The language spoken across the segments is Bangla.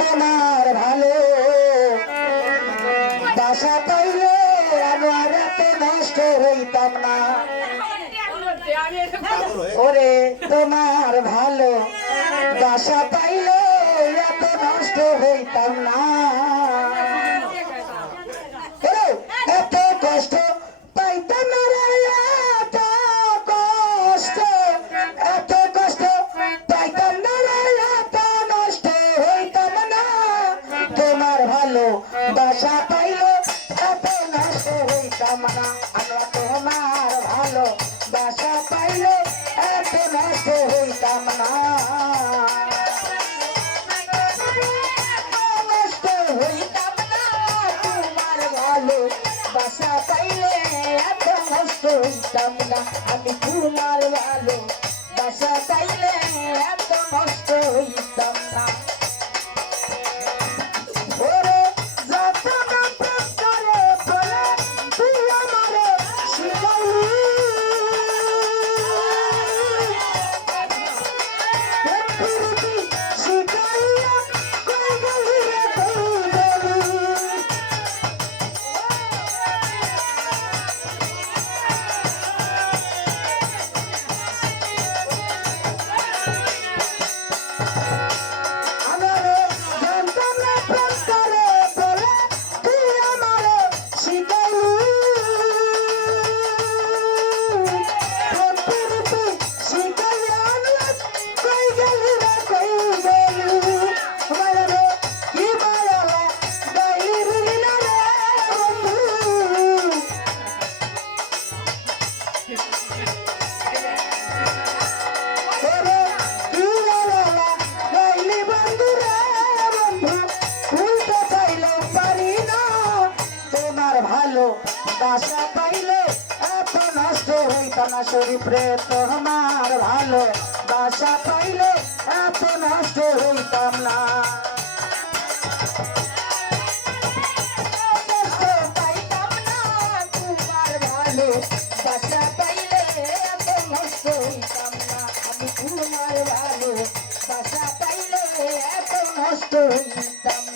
তোমার ভালো। বাসা পাইলে আমার এত নষ্ট হইতাম না। ওরে, তোমার ভালো। বাসা পাইলে এত নষ্ট হইতাম না। পাইলে, এত নষ্ট হইতাম না আমরা তোমার ভালো বাসা পাইলে, এত নষ্ট হইতাম না নষ্ট হইতাম না তোমার ভালো বাসা পাইলে এত নষ্ট হইতাম না আমি তোমার ভালো বাসা পাইলে বাসা পাইলে এত নষ্ট হইত না শরীফ রে তোমার ভালো। বাসা পাইলে এত নষ্ট হইতাম না। বাসা পাইলে এত নষ্ট হইতাম না। আমি তোমার ভালো। বাসা পাইলে এত নষ্ট হইতাম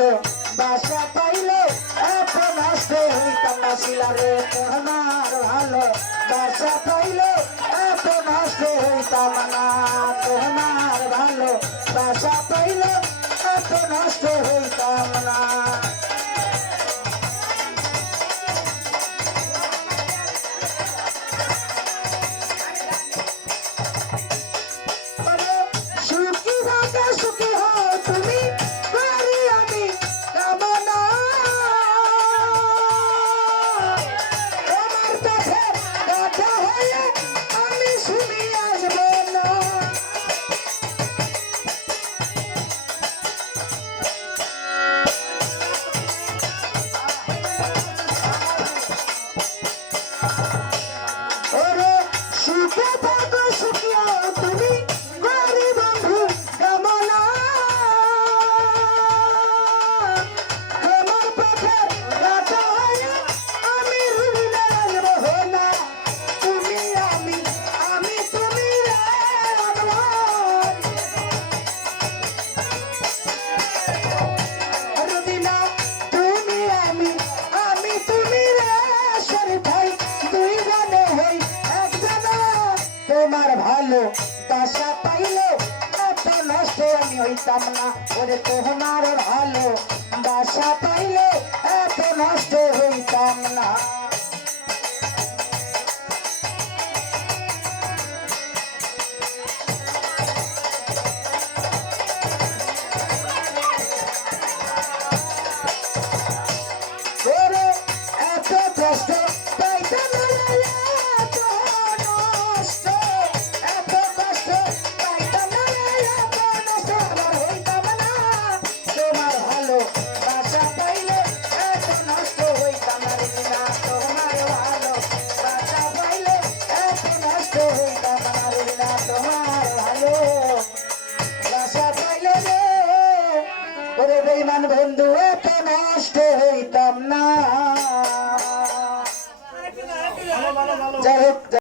ভালো বাসা পাইলে, এখন আসতে হইতাম না শিলারে তোমার ভালো। বাসা পাইলে, এখন আসতে হইতাম না তোমার ভালো। বাসা পাইলে, এখন আসতে হইতাম না হইতাম না ওরে তোমার ভালো বাসা পাইলে এত নষ্ট হইতাম না। ওরে এত বেইমান বন্ধু এত নষ্ট হইতাম না। যাই হোক